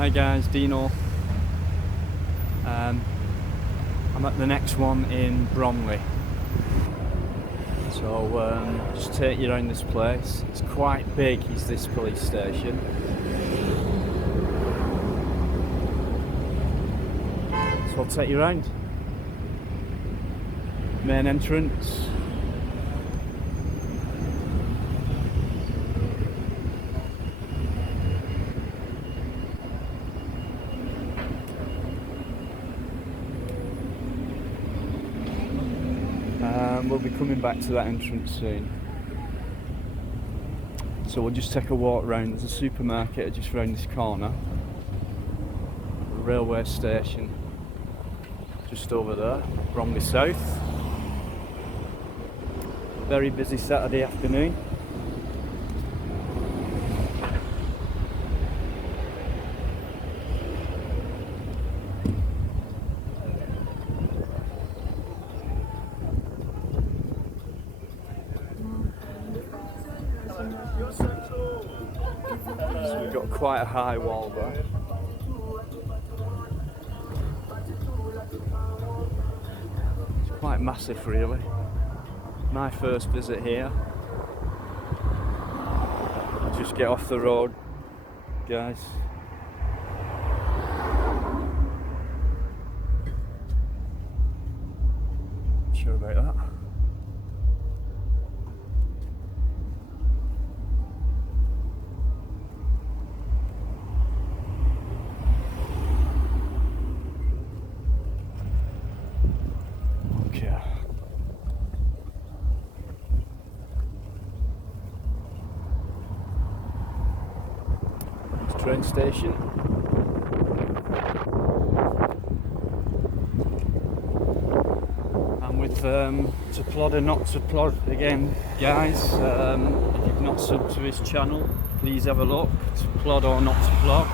Hi guys, Dino. I'm at the next one in Bromley. So just take you around this place. It's quite big, is this police station. So I'll take you around. Main entrance. We'll be coming back to that entrance soon. So we'll just take a walk round. There's a supermarket just round this corner. A railway station just over there, Bromley South. Very busy Saturday afternoon. So we've got quite a high wall there. It's quite massive really. My first visit here. I'll just get off the road, guys. Not sure about that. Train station. And with to plod or not to plod again, guys, if you've not subbed to his channel, please have a look. To plod or not to plod.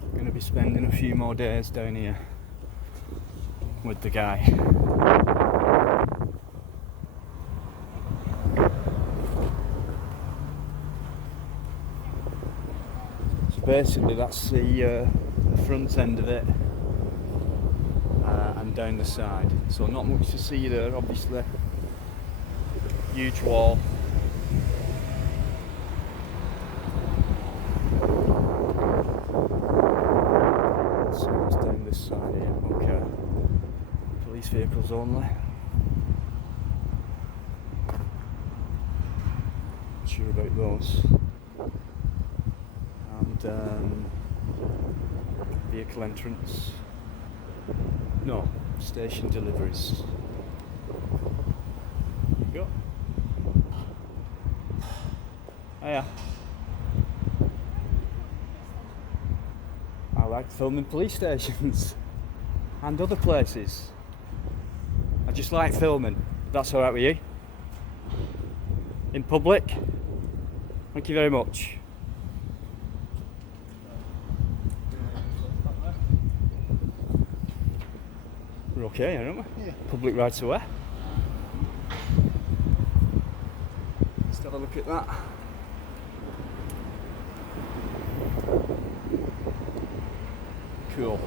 I'm going to be spending a few more days down here with the guy. Basically that's the front end of it and down the side, so not much to see there obviously. Huge wall. So it's down this side here. Okay, police vehicles only. Not sure about those. Vehicle entrance. No, station deliveries. Go. Hiya. I like filming police stations and other places. I just like filming. That's alright with you? In public? Thank you very much. We're okay, aren't we? Yeah. Public right away. Let's have a look at that. Cool.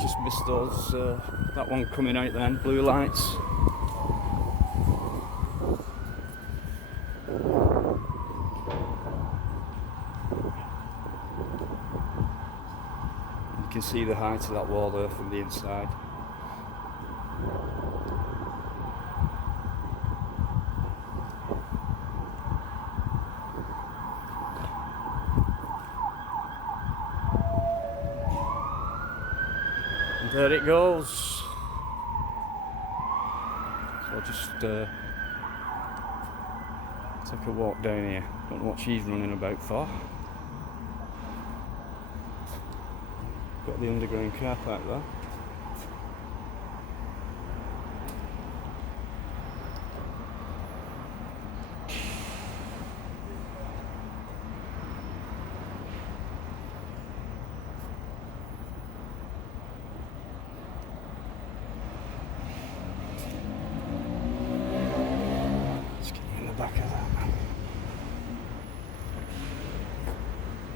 Just missed those, that one coming out then, blue lights. You can see the height of that wall there from the inside. And there it goes. So I'll just take a walk down here. Don't know what she's running about for. Got the underground car park there.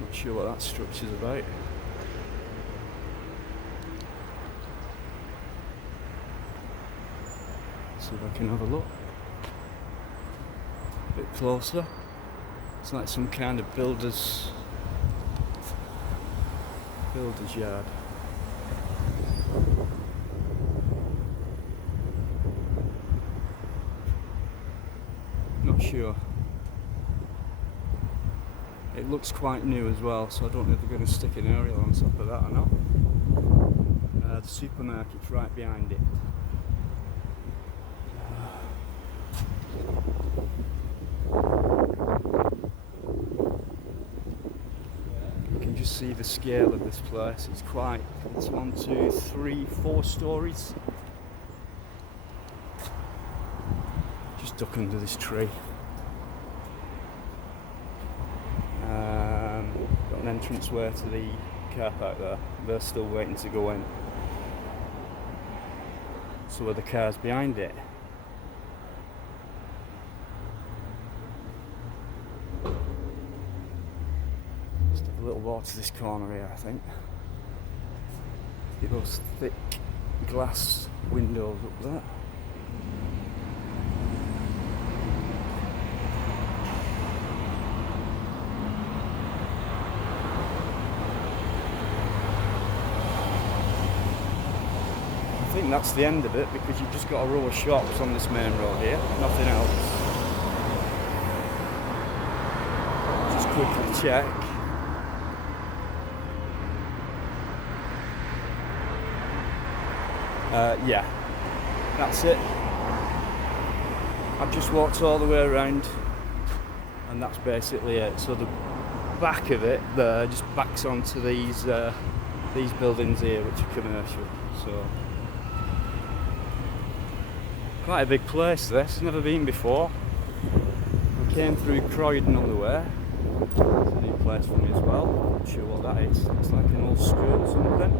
Not sure what that structure's about. See if I can have a look. A bit closer. It's like some kind of builder's yard. Not sure. It looks quite new as well, so I don't know if they're going to stick an aerial on top of that or not. The supermarket's right behind it. You can just see the scale of this place. It's 1, 2, 3, 4 stories. Just duck under this tree. Got an entranceway to the car park there. They're still waiting to go in. So are the cars behind it. Just have a little walk to this corner here, I think. See those thick glass windows up there. I think that's the end of it, because you've just got a row of shops on this main road here, nothing else. Just quickly check. Yeah, that's it. I've just walked all the way around, and that's basically it. So the back of it there just backs onto these buildings here, which are commercial. So. Quite a big place this, never been before. I came through Croydon on the way. It's a new place for me as well. Not sure what that is. It's like an old school or something.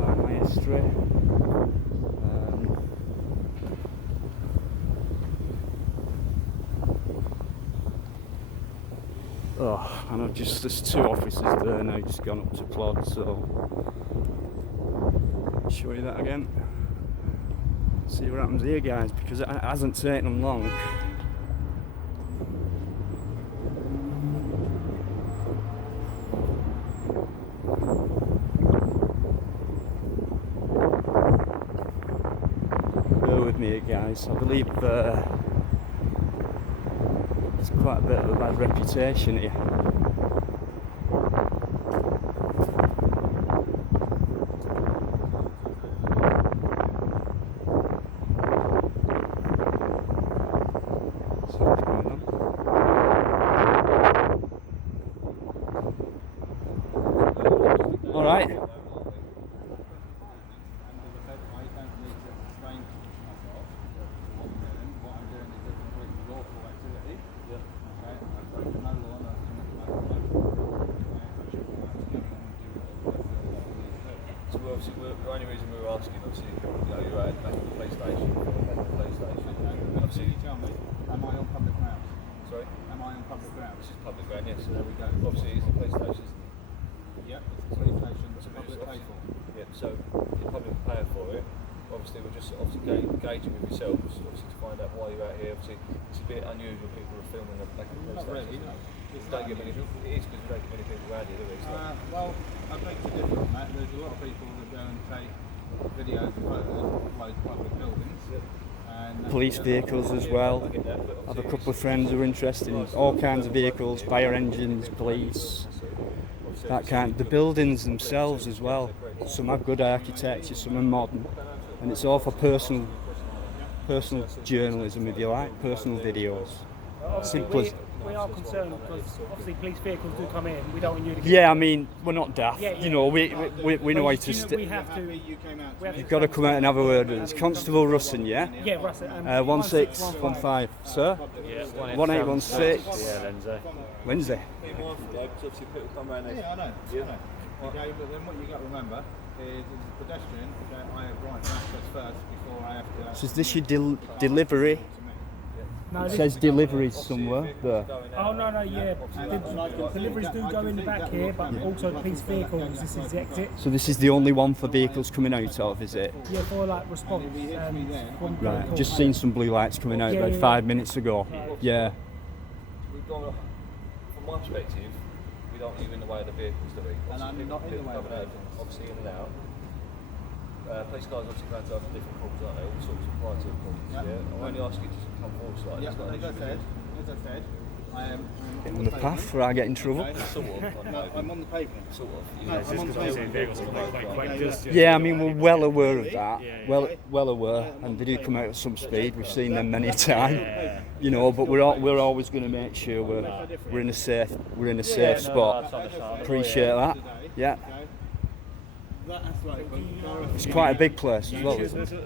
Like my history. And I've just, there's 2 offices there now, just gone up to Plod, so I'll show you that again. See what happens here, guys, because it hasn't taken them long. Bear with me here, guys. I believe there's quite a bit of a bad reputation here. All right. So obviously, the only reason we were asking, obviously, you're at the police station, and obviously, Can you tell me, am I on public ground? Sorry? Am I on public ground? This is public ground, yes. So there we go. Obviously, it's the police station. Yep, it's the police station, it's the public pay for. Yeah, so the public are paying for it. Obviously, we're just obviously engaging with yourselves, obviously, to find out why you're out here. Obviously, it's a bit unusual, people are filming at the back of the police Not station. really, no. It's Don't not get many, unusual. it is because we don't get many people around here, do we? Well, I beg to differ on that. There's a lot of people that go and take videos and photos of closed public buildings. And Police vehicles as well. I have a couple of friends who are interested in all kinds of vehicles, fire engines, police, that kind. The buildings themselves as well. Some have good architecture, some are modern, and it's all for personal journalism, if you like, personal videos. Simple as. We are concerned because obviously police vehicles do come in. We don't want you to get... Yeah, I mean, we're not daft. Yeah, yeah. You know, we know how to. We have to. You've got to come out and have a word with us. Constable Russin, yeah. Yeah, Russell. 1615, sir. Yeah, 1816. Yeah, Lindsay. Wednesday. Be mindful though, because obviously people come around there. Yeah, I know. Yeah. I know. Okay, but then what you got to remember is, as a pedestrian, that I have right of access first before I have to. So is this your delivery? No, It this- says deliveries somewhere there. Oh no, yeah. The deliveries do go in the back here, but also police vehicles. This is the exit. So this is the only one for vehicles coming out of, is it? Yeah, for like response. From Right, people. just seen some blue lights coming out Yeah, about yeah, 5 minutes ago. Yeah. We've got, from my perspective, we don't leave in the way of the vehicles, do we? And I'm not in the way of coming out, obviously in and out. Police cars obviously going to have different calls, aren't they? All sorts of prior to calls. Yep. Yeah. I only ask you to come forward slightly. Yeah, It's not an as I issue said, with I am On the path where I get in trouble. Okay. you. Sort of. on the No, I'm on the pavement. Sort of. No, I'm on the pavement. Yeah, I mean we're well aware of that. Well aware, and they do come out at some speed. We've seen them many a time. You know, but we're always going to make sure we're in a safe spot. Appreciate that. Yeah, That's like, it's quite a big place as well, isn't it? as I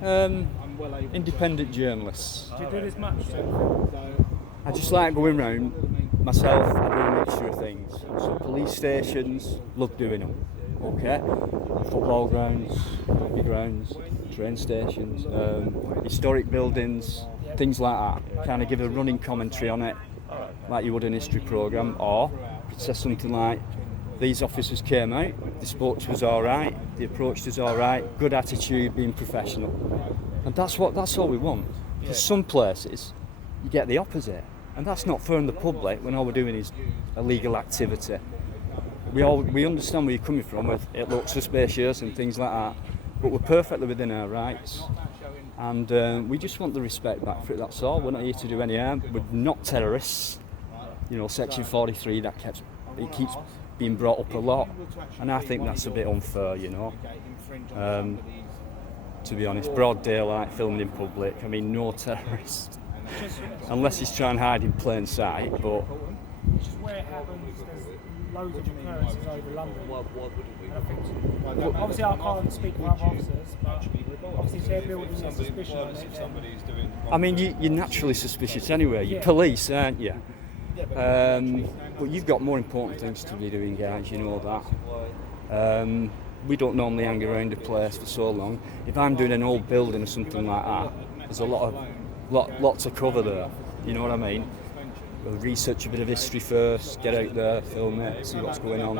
said, I'm well able Independent journalists. Do you do this much? So, I just like going round myself. I do a mixture of things. So police stations, love doing them. Okay, football grounds, rugby grounds, train stations, historic buildings, things like that. Kind of give a running commentary on it, like you would an history programme, or say something like, these officers came out, they spoke to us all right, they approached us all right, good attitude, being professional, and that's all we want. Because some places you get the opposite, and that's not fair on the public when all we're doing is illegal activity. We understand where you're coming from, with it looks suspicious and things like that, but we're perfectly within our rights, and we just want the respect back for it. That's all. We're not here to do any harm. We're not terrorists. You know, Section 43 that keeps being brought up a lot, and I think that's a bit unfair. You know, to be honest, broad daylight, filming in public. I mean, no terrorist, unless he's trying to hide in plain sight. But Just where it happens, there's loads of occurrences over London. Why wouldn't we? And I think, obviously, I can't speak for other officers, but obviously, if they're building a suspicion on it, If then somebody's doing. I mean, you're naturally suspicious anyway. You're Yeah. police, aren't you? But you've got more important things to be doing, guys. You know that. We don't normally hang around a place for so long. If I'm doing an old building or something like that, there's a lot to cover there. You know what I mean? We'll research a bit of history first, get out there, film it, see what's going on.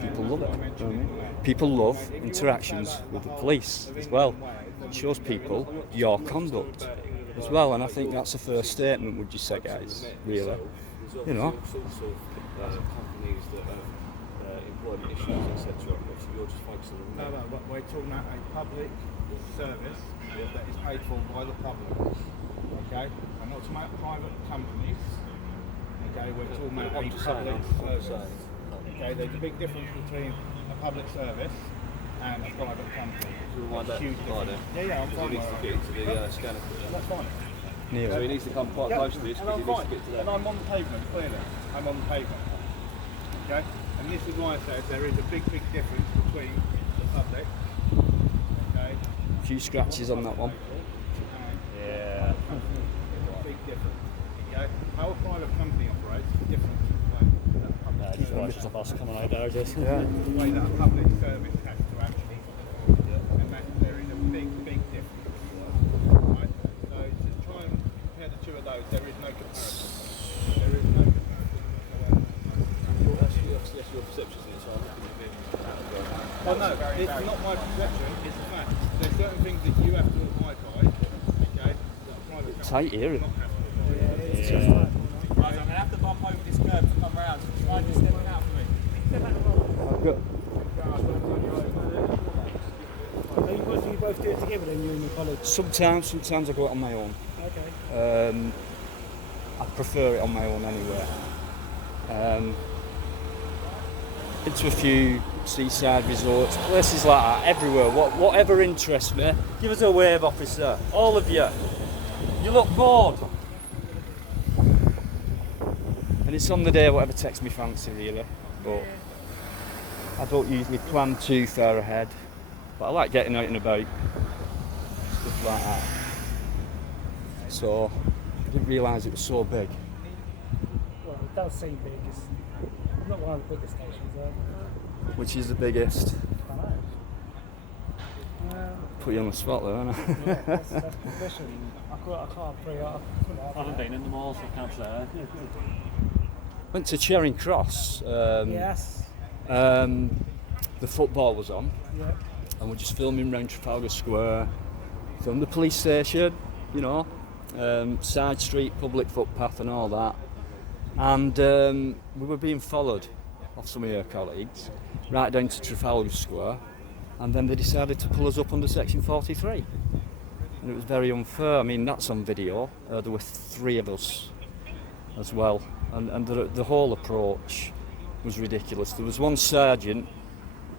People love it. You know what I mean? People love interactions with the police as well. It shows people your conduct as well, and I think that's a first statement. Would you say, guys? Really? You know. All sorts of companies that have employment issues, etc. Obviously, you're just focusing on No, that. but we're talking about a public service that is paid for by the public. Okay? I'm not talking about private companies. Okay? We're talking about a I'm just saying, public I'm just service. saying. Okay? There's a big difference between a public service and a private company. We'll wind that Huge part difference. in. Yeah, I'm Because fine he needs to with get into the scanner. That's fine. Neil. So he needs to come quite Yep, close to this and because I'm he needs fine. to get to And that. I'm on the pavement, clearly. I'm on the pavement. Okay? And this is why I said there is a big difference between the public, okay, A few scratches on that one. and Yeah. a big difference. Okay? How a private company operates is different to the way that a public service the bus coming out there, just. Yeah. the way that a public service has to actually and that there is a big difference. Right? So to try and compare the two of those, there is no comparison. There is no comparison whatsoever. That's your perception, isn't it? So I'm looking a bit out of your Well, no, it's not my perception, it's a fact. There's certain things that you have to abide by, okay, that a private company Tight here. does not have to. It's just like, Right, I'm going to have to bump over this curb to come round. So try and just step it out for me. I've got, so you both do it together then, you and your colleagues? sometimes I go it on my own. Okay. I prefer it on my own anyway. Been to a few seaside resorts, places like that, everywhere. Whatever interests me. Give us a wave, officer. All of you. You look bored. And it's on the day whatever takes me fancy, really. But I don't usually plan too far ahead. But I like getting out and about. Stuff like that. So I didn't realise it was so big. Well, it does seem big. It's not one of the biggest stations, though. Which is the biggest? I know. put you on the spot there, haven't I? Yeah, that's profession. I can't agree. I haven't been in the mall, so I can't say. Went to Charing Cross. Yes. The football was on, Yeah. and we're just filming round Trafalgar Square. Filmed the police station, you know, side street, public footpath, and all that. And we were being followed off some of your colleagues right down to Trafalgar Square, and then they decided to pull us up under section 43. And it was very unfair. I mean, that's on video. There were 3 of us as well, and the whole approach was ridiculous. There was one sergeant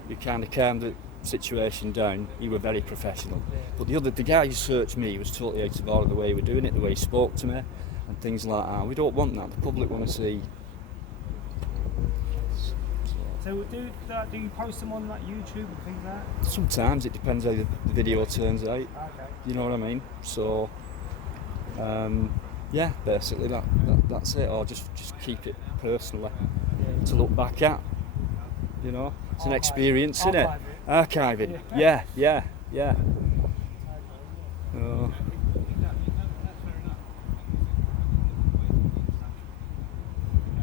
who kind of calmed the situation down. He was very professional, but the guy who searched me was totally out of order, the way he was doing it, the way he spoke to me, and things like that. We don't want that. The public want to see. So do you post them on like YouTube and things like that? Sometimes it depends how the video turns out. Okay. You know what I mean? So, yeah, basically that's it. Or just keep it personally to look back at. You know, it's an experience, isn't it? Archiving. Yeah.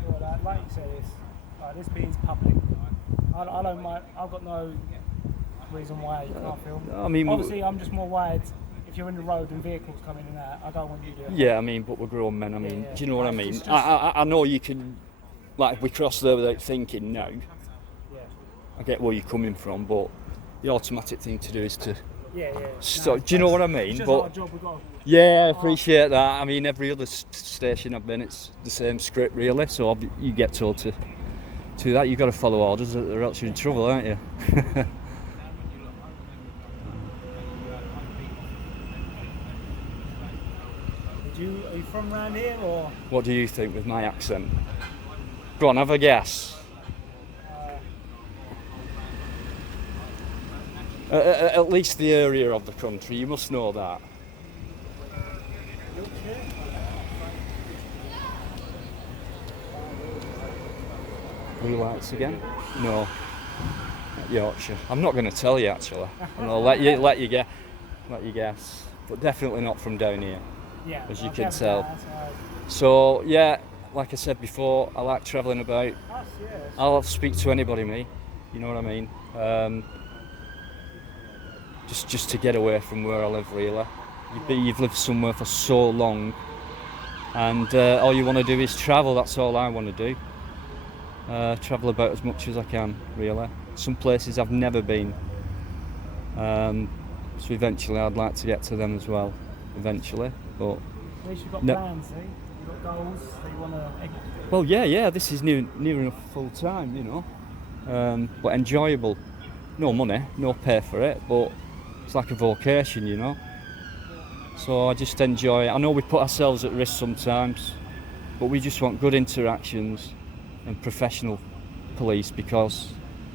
Well, like you said, this being public. I don't mind. I've got no reason why you can't film. I mean, obviously, I'm just more worried if you're in the road and vehicles come in and out. I don't want you to. Yeah, I mean, but we're grown men. I mean, Yeah. do you know what I mean? It's just- I know you can, like, if we cross there without thinking now. Yeah. I get where you're coming from, but the automatic thing to do is to Yeah. So, do you know what I mean? It's just But our job. We've got. yeah, I appreciate that. I mean, every other station I've been, it's the same script, really. So you get told to do that. You've got to follow orders, or else you're in trouble, aren't you? Are you from around here or? What do you think with my accent? Go on, have a guess. At least the area of the country, you must know that. Blue lights again? No. Not Yorkshire. I'm not going to tell you actually. I'll let you guess. But definitely not from down here, Yeah. as you I've can never tell. done that, So yeah, like I said before, I like travelling about. yes. I'll speak to anybody, me. You know what I mean? Just to get away from where I live, really. You've lived somewhere for so long, and all you want to do is travel. That's all I want to do. Travel about as much as I can, really. Some places I've never been. So eventually I'd like to get to them as well. Eventually, but. At least you've got No. plans, see? You've got goals that you want to. Well, yeah. This is near enough full time, you know. But enjoyable. No money, no pay for it, but it's like a vocation, you know. So I just enjoy it. I know we put ourselves at risk sometimes, but we just want good interactions and professional police because,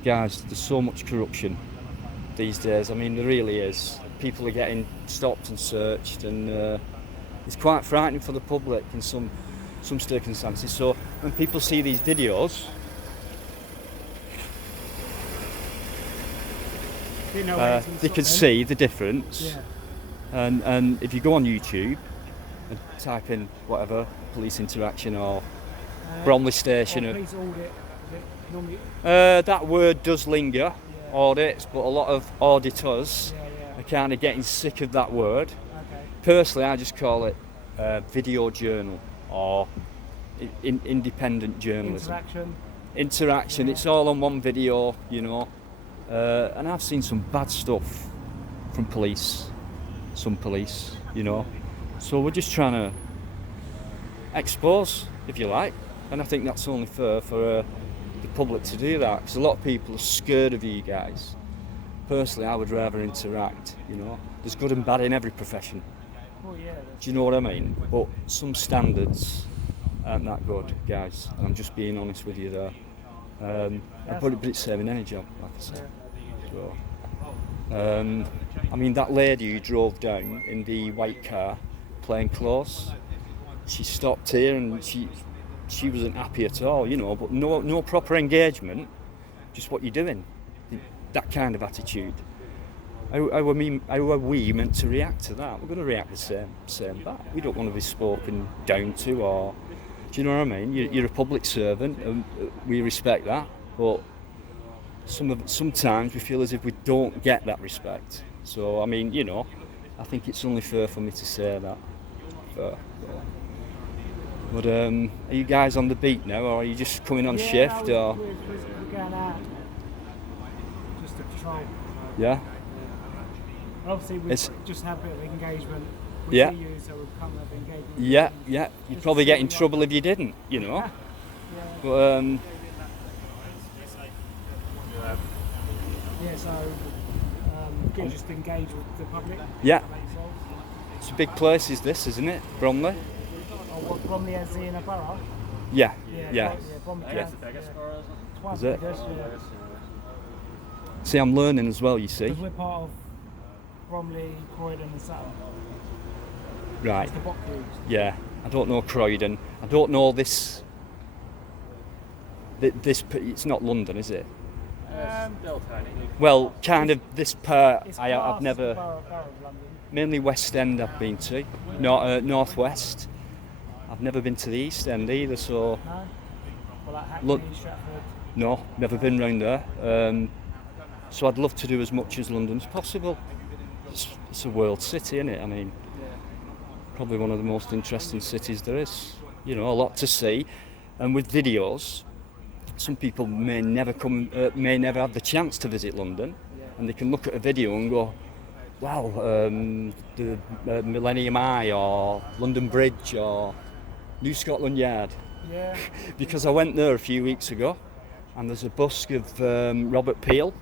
guys, there's so much corruption these days. I mean, there really is. People are getting stopped and searched, and it's quite frightening for the public in some circumstances. So when people see these videos, they can see the difference. Yeah. And if you go on YouTube and type in whatever, police interaction or Bromley Station, Or police audit. Is it normally? that word does linger, audits, but a lot of auditors Yeah. are kind of getting sick of that word. Okay. Personally, I just call it video journal or independent journalism. Interaction, it's all on one video, you know. And I've seen some bad stuff from some police, you know. So we're just trying to expose, if you like, and I think that's only fair for the public to do that, because a lot of people are scared of you guys. Personally, I would rather interact, you know. There's good and bad in every profession. Oh yeah. Do you know what I mean? But some standards aren't that good, guys. I'm just being honest with you there. But it's same in any job, like I said. So, I mean, that lady who drove down in the white car, plain clothes, she stopped here and she wasn't happy at all, you know. But no proper engagement. Just what you're doing. That kind of attitude. how are we meant to react to that? We're going to react the same back. We don't want to be spoken down to, or do you know what I mean? You're a public servant, and we respect that, but sometimes we feel as if we don't get that respect. So I mean, I think it's only fair for me to say that. But are you guys on the beat now, or are you just coming on shift, or? We're going out just to patrol. Yeah. And obviously, we It's- just have a bit of engagement. Yeah. We see you, so we'll come and have engagement. Yeah. You'd probably get in trouble if you didn't, Yeah. But Yeah, so get just engage with the public. yeah, That makes sense. it's a big place, is this, isn't it, Bromley? Or what Bromley as in a borough? Yeah. Bromley. Yeah. Twice Is it? biggest, yeah. See, I'm learning as well, you see. Because we're part of Bromley, Croydon and Sutton. Right. It's the Bocuse. Yeah. I don't know Croydon. I don't know this. It's not London, is it? Well, kind of this part. It's I've classed never. borough of London. Mainly West End I've been to, not North West. I've never been to the East End either, so No? Well, like Hackney, Look- Stratford. no, never been round there. So I'd love to do as much as London as possible. It's a world city, isn't it? I mean, probably one of the most interesting cities there is. A lot to see, and with videos, some people may never have the chance to visit London, and they can look at a video and go, wow, the Millennium Eye or London Bridge or New Scotland Yard. Yeah. Because I went there a few weeks ago, and there's a busk of Robert Peel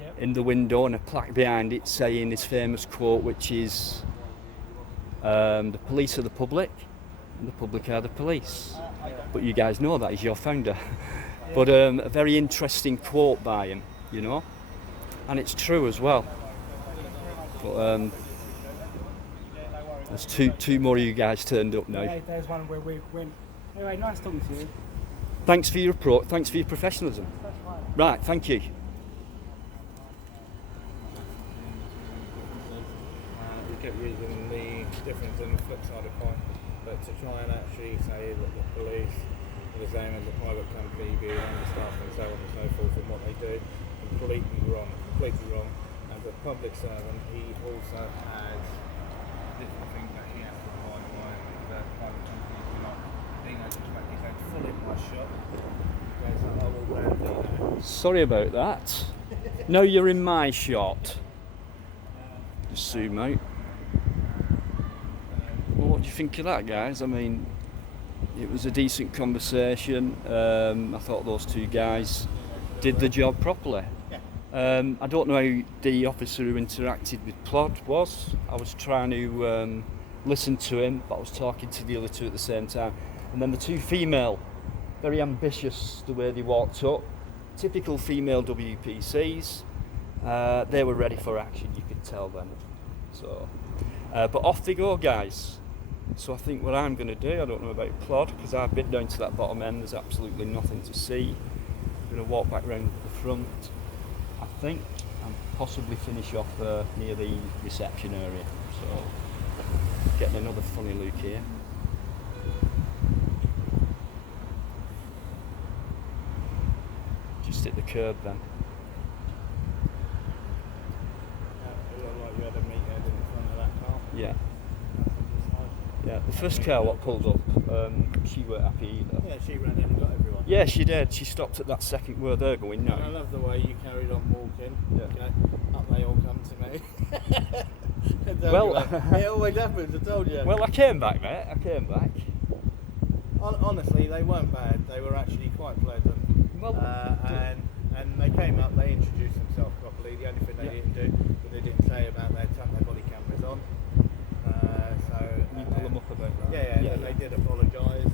Yep. in the window and a plaque behind it saying his famous quote, which is, the police are the public and the public are the police. But you guys know that, he's your founder. But a very interesting quote by him, and it's true as well. But there's two more of you guys turned up now. Yeah, there's one where we went. Anyway, nice talking to you. Thanks for your approach. Thanks for your professionalism. That's fine. Right, thank you. We kept using the difference and the flip side of coin, but to try and actually say that the police are the same as a private company, being understaffed and so on and so forth, and what they do, completely wrong. As a public servant, he also has different things that he has to abide by, and the private companies do not being able to make his own full in my shop. There's a whole brand. Sorry about that. No, you're in my shot. Just zoom out. Well, what do you think of that, guys? I mean, it was a decent conversation. I thought those two guys did the job properly. I don't know how the officer who interacted with Plod was. I was trying to listen to him, but I was talking to the other two at the same time. And then the two female, very ambitious the way they walked up. Typical female WPCs. They were ready for action, you could tell then. So, but off they go, guys. So I think what I'm going to do, I don't know about Plod, because I've been down to that bottom end, there's absolutely nothing to see. I'm going to walk back round the front, I think, and possibly finish off near the reception area. So, getting another funny look here. Just hit the curb then. It looked like you had a meathead in front of that car. Yeah. Yeah, the first car what pulled up, she weren't happy either. Yeah, she ran in and got everyone. Yeah, she did. She stopped at that second where they're going And I now. love the way you carried on walking. Yeah. Okay, up they all come to me. I told Well- you that. It always happens. I told you. Well, I came back, mate. I came back. Honestly, they weren't bad. They were actually quite pleasant. Well, And they came up. They introduced themselves properly. The only thing they didn't do, but they didn't say about they turned their body cameras on. you pull them up about that. Yeah, and they did apologise.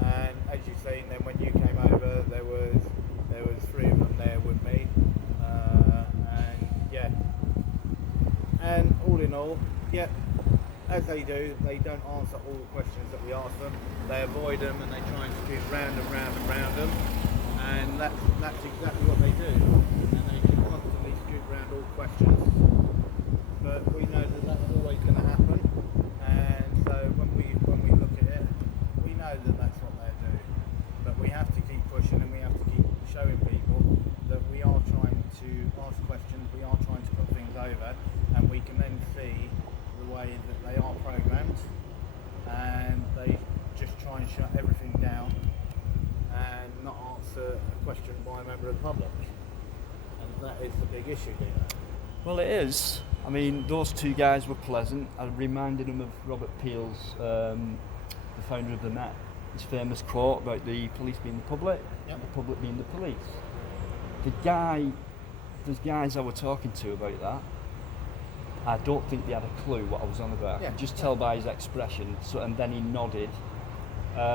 And as you've seen, then when you came over, there was three of them there with me. And yeah, and all in all, yeah, as they do, they don't answer all the questions that we ask them. They avoid them and they try and scoot round and round and round them. And that's exactly what they do. And they can constantly scoot round all questions. but we know that that's always going to happen. And so when we look at it, we know that that's what they do. But we have to keep pushing, and we have to keep showing people that we are trying to ask questions, we are trying to put things over, and we can then see the way that they are programmed, and they just try and shut everything down and not answer a question by a member of the public. And that is the big issue here. Well, it is. I mean, those two guys were pleasant. I reminded them of Robert Peel's, the founder of the Met, his famous quote about the police being the public, Yep. the public being the police. There's guys I were talking to about that. I don't think they had a clue what I was on about. Yeah. I could just tell by his expression. So, and then he nodded.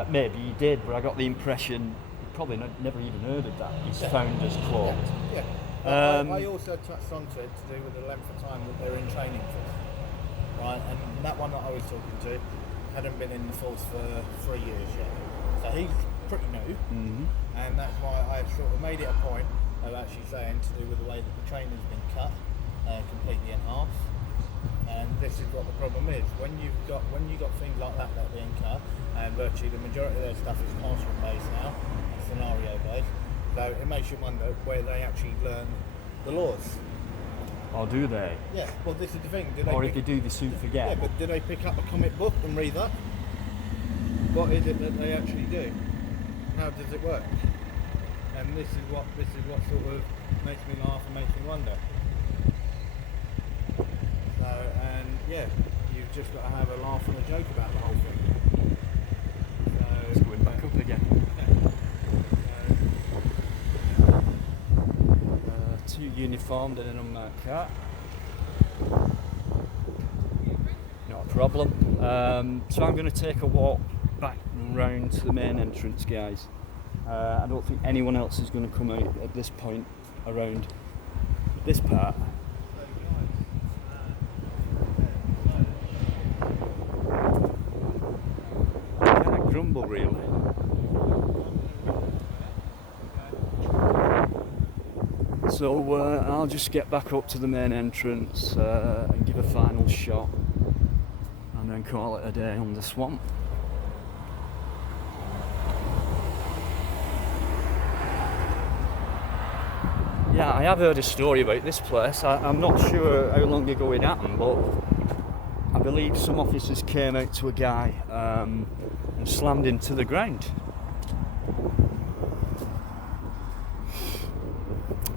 Maybe he did, but I got the impression he probably never even heard of that. His founder's quote. Yeah. I also touched on it to do with the length of time that they're in training for. Right, and that one that I was talking to hadn't been in the force for 3 years yet. So he's pretty new, and that's why I sort of made it a point of actually saying to do with the way that the training's been cut completely in half. And this is what the problem is. When you've got things like that being cut, and virtually the majority of their stuff is classroom based now, and scenario based, so it makes you wonder where they actually learn the laws. Or do they? Yeah, well this is the thing. Or if they do, they soon forget. Yeah, but do they pick up a comic book and read that? What is it that they actually do? How does it work? And this is what sort of makes me laugh and makes me wonder. So, and yeah, you've just got to have a laugh and a joke about the whole thing. So, It's going back up again. Two uniformed and an unmarked car. Not a problem. So I'm going to take a walk back round to the main entrance, guys. I don't think anyone else is going to come out at this point around this part. Kind of grumble, really. So I'll just get back up to the main entrance and give a final shot, and then call it a day on the swamp. Yeah, I have heard a story about this place. I'm not sure how long ago it happened, but I believe some officers came out to a guy and slammed him to the ground.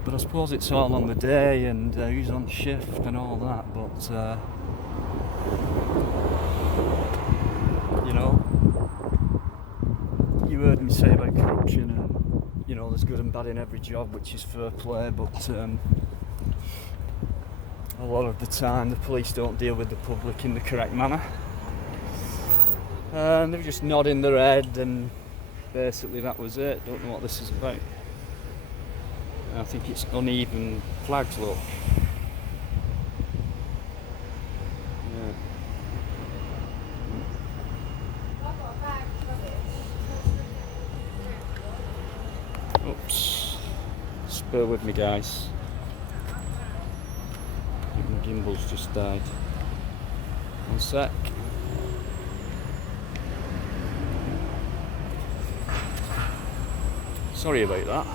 But I suppose it's all on the day and who's on shift and all that, but you know, you heard me say about corruption and you know, there's good and bad in every job, which is fair play, but a lot of the time the police don't deal with the public in the correct manner. And they were just nodding their head, and basically that was it. Don't know what this is about. I think it's uneven flags, look. Yeah. Oops. Just bear with me, guys. I think my gimbal's just died. One sec. Sorry about that.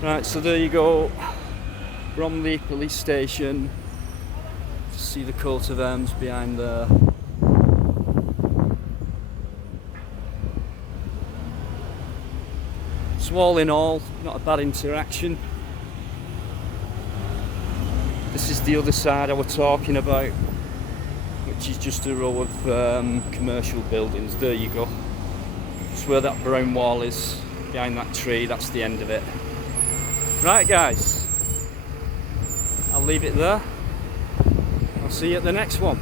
Right, so there you go, Bromley Police Station. See the coat of arms behind there. So all in all, not a bad interaction. This is the other side I was talking about, which is just a row of commercial buildings. There you go. Just where that brown wall is, behind that tree, that's the end of it. Right guys, I'll leave it there. I'll see you at the next one.